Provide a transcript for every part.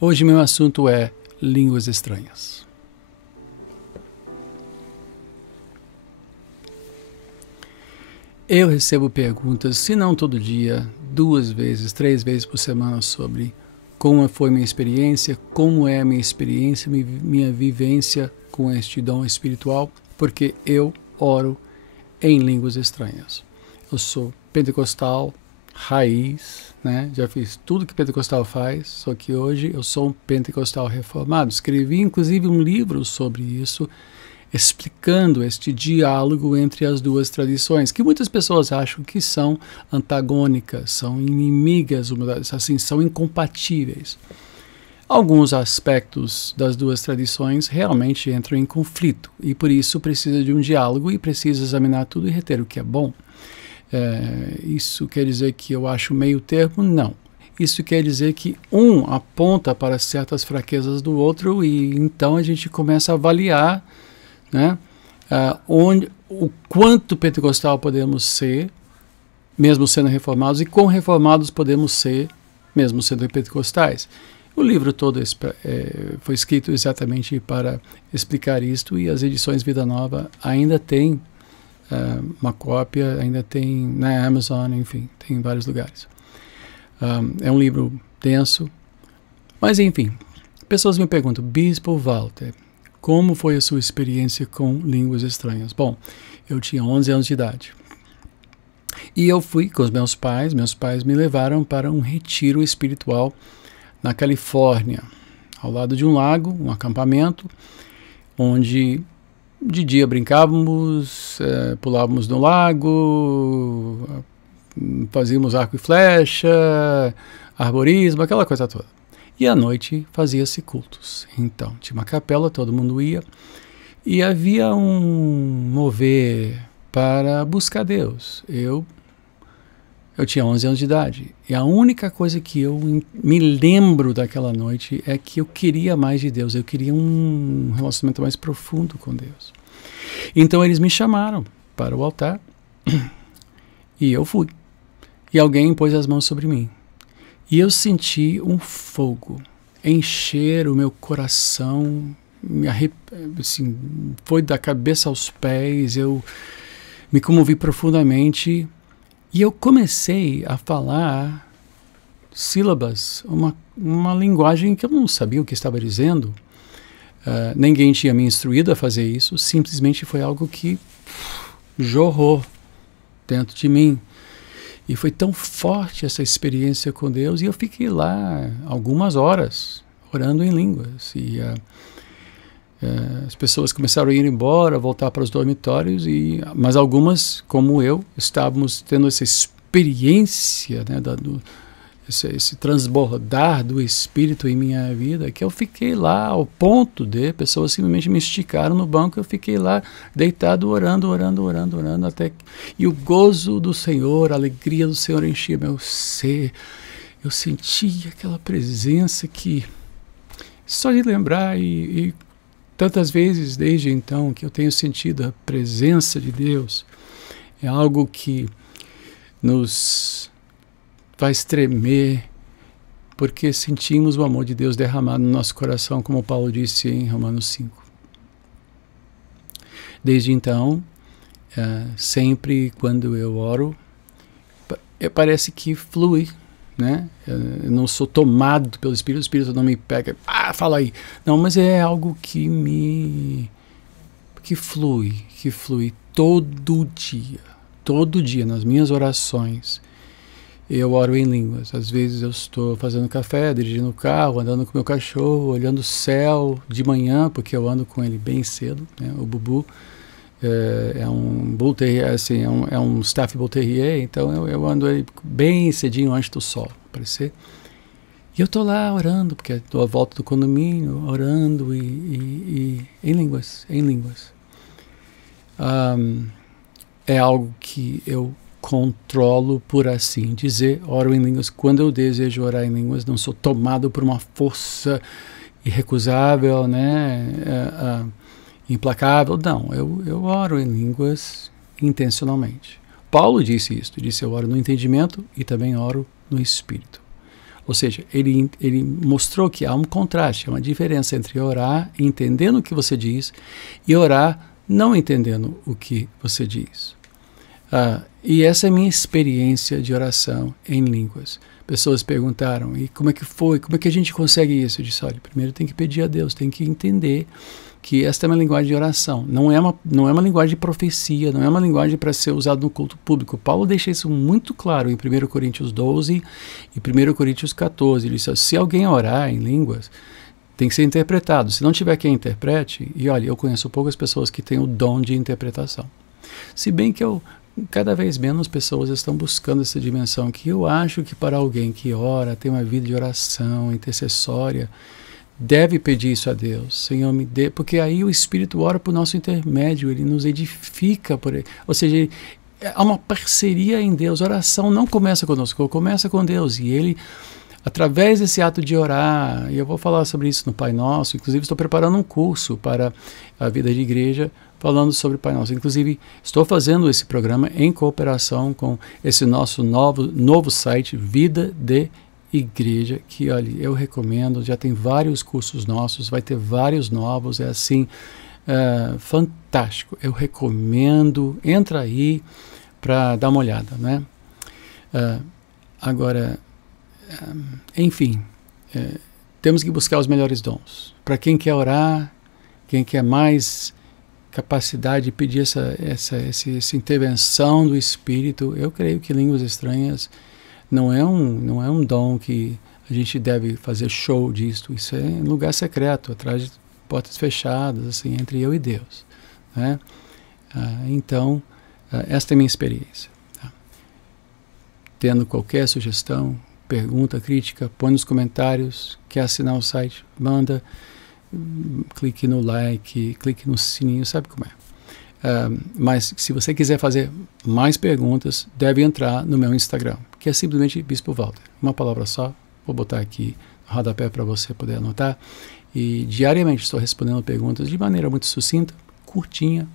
Hoje meu assunto é línguas estranhas. Eu recebo perguntas, se não todo dia, 2 vezes, 3 vezes por semana sobre como foi minha experiência, como é a minha experiência, minha vivência com este dom espiritual, porque eu oro em línguas estranhas. Eu sou pentecostal, raiz, né? Já fiz tudo que pentecostal faz, só que hoje eu sou um pentecostal reformado. Escrevi inclusive um livro sobre isso, explicando este diálogo entre as duas tradições, que muitas pessoas acham que são antagônicas, são inimigas, assim, são incompatíveis. Alguns aspectos das duas tradições realmente entram em conflito, e por isso precisa de um diálogo e precisa examinar tudo e reter o que é bom. Isso quer dizer que eu acho meio termo? Não. Isso quer dizer que um aponta para certas fraquezas do outro e então a gente começa a avaliar, né, o quanto pentecostal podemos ser, mesmo sendo reformados, e quão reformados podemos ser, mesmo sendo pentecostais. O livro todo foi escrito exatamente para explicar isto, e as edições Vida Nova ainda tem uma cópia, ainda tem na Amazon, enfim, tem em vários lugares. É um livro denso, mas enfim, pessoas me perguntam: Bispo Walter, como foi a sua experiência com línguas estranhas? Bom, eu tinha 11 anos de idade. E eu fui com os meus pais me levaram para um retiro espiritual na Califórnia, ao lado de um lago, um acampamento, onde de dia brincávamos, pulávamos no lago, fazíamos arco e flecha, arborismo, aquela coisa toda. E à noite fazia-se cultos. Então, tinha uma capela, todo mundo ia, e havia um mover para buscar Deus. Eu tinha 11 anos de idade, e a única coisa que eu me lembro daquela noite é que eu queria mais de Deus, eu queria um relacionamento mais profundo com Deus. Então eles me chamaram para o altar, e eu fui. E alguém pôs as mãos sobre mim. E eu senti um fogo encher o meu coração, assim, foi da cabeça aos pés, eu me comovi profundamente e eu comecei a falar sílabas, uma linguagem que eu não sabia o que estava dizendo. Ninguém tinha me instruído a fazer isso, simplesmente foi algo que jorrou dentro de mim. E foi tão forte essa experiência com Deus, e eu fiquei lá algumas horas orando em línguas. E as pessoas começaram a ir embora, voltar para os dormitórios, mas algumas, como eu, estávamos tendo essa experiência, né, esse transbordar do Espírito em minha vida, que eu fiquei lá ao ponto de pessoas simplesmente me esticaram no banco, eu fiquei lá deitado orando, até que, e o gozo do Senhor, a alegria do Senhor enchia meu ser. Eu sentia aquela presença que só de lembrar, e tantas vezes desde então que eu tenho sentido a presença de Deus, é algo que nos faz tremer, porque sentimos o amor de Deus derramado no nosso coração, como Paulo disse em Romanos 5. Desde então, sempre quando eu oro, parece que flui, né? Eu não sou tomado pelo Espírito, o Espírito não me pega, fala aí. Não, mas é algo que flui todo dia nas minhas orações. Eu oro em línguas. Às vezes eu estou fazendo café, dirigindo o carro, andando com meu cachorro, olhando o céu de manhã, porque eu ando com ele bem cedo, né? O Bubu é um Bull Terrier, assim, é um Staff Bull Terrier, então eu ando ele bem cedinho antes do sol aparecer. E eu estou lá orando, porque estou à volta do condomínio, orando e em línguas. É algo que eu controlo, por assim dizer. Oro em línguas quando eu desejo orar em línguas, não sou tomado por uma força irrecusável, né, implacável. Não, eu oro em línguas intencionalmente. Paulo disse isso, disse: eu oro no entendimento e também oro no Espírito. Ou seja, ele mostrou que há um contraste, há uma diferença entre orar entendendo o que você diz e orar não entendendo o que você diz. E essa é a minha experiência de oração em línguas. Pessoas perguntaram, e como é que foi? Como é que a gente consegue isso? Eu disse, olha, primeiro tem que pedir a Deus, tem que entender que esta é uma linguagem de oração. Não é uma linguagem de profecia, não é uma linguagem para ser usada no culto público. Paulo deixa isso muito claro em 1 Coríntios 12 e 1 Coríntios 14. Ele diz, se alguém orar em línguas, tem que ser interpretado. Se não tiver quem interprete, e olha, eu conheço poucas pessoas que têm o dom de interpretação. Se bem que cada vez menos pessoas estão buscando essa dimensão, que eu acho que para alguém que ora, tem uma vida de oração intercessória, deve pedir isso a Deus. Senhor, me dê, porque aí o Espírito ora por nosso intermédio, ele nos edifica por ele. Ou seja, há uma parceria em Deus. A oração não começa conosco, começa com Deus, e ele, através desse ato de orar, e eu vou falar sobre isso no Pai Nosso, inclusive estou preparando um curso para a vida de igreja, falando sobre o Pai Nosso. Inclusive, estou fazendo esse programa em cooperação com esse nosso novo site, Vida de Igreja, que, olha, eu recomendo, já tem vários cursos nossos, vai ter vários novos, é assim, fantástico. Eu recomendo, entra aí para dar uma olhada, né? Agora, enfim, temos que buscar os melhores dons. Para quem quer orar, quem quer mais capacidade de pedir essa intervenção do Espírito, eu creio que línguas estranhas não é um dom que a gente deve fazer show disso. Isso é um lugar secreto, atrás de portas fechadas, assim, entre eu e Deus, né? Então, esta é a minha experiência. Tá? Tendo qualquer sugestão, pergunta, crítica, põe nos comentários. Quer assinar o site? Manda. Clique no like, clique no sininho, sabe como é. Mas se você quiser fazer mais perguntas, deve entrar no meu Instagram, que é simplesmente Bispo Walter. Uma palavra só, vou botar aqui no rodapé para você poder anotar. E diariamente estou respondendo perguntas de maneira muito sucinta, curtinha,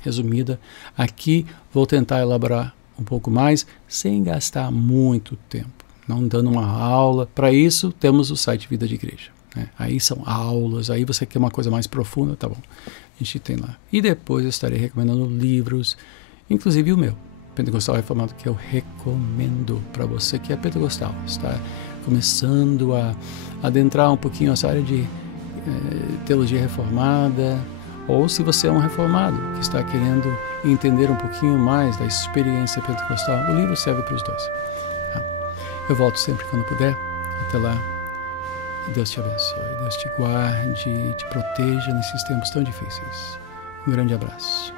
resumida. Aqui vou tentar elaborar um pouco mais, sem gastar muito tempo, não dando uma aula. Para isso, temos o site Vida de Igreja. Aí são aulas, aí você quer uma coisa mais profunda, tá bom, a gente tem lá. E depois eu estarei recomendando livros, inclusive o meu, Pentecostal Reformado, que eu recomendo para você que é pentecostal, está começando a adentrar um pouquinho essa área de teologia reformada, ou se você é um reformado que está querendo entender um pouquinho mais da experiência pentecostal, o livro serve para os dois. Eu volto sempre quando puder. Até lá. Deus te abençoe, Deus te guarde, te proteja nesses tempos tão difíceis. Um grande abraço.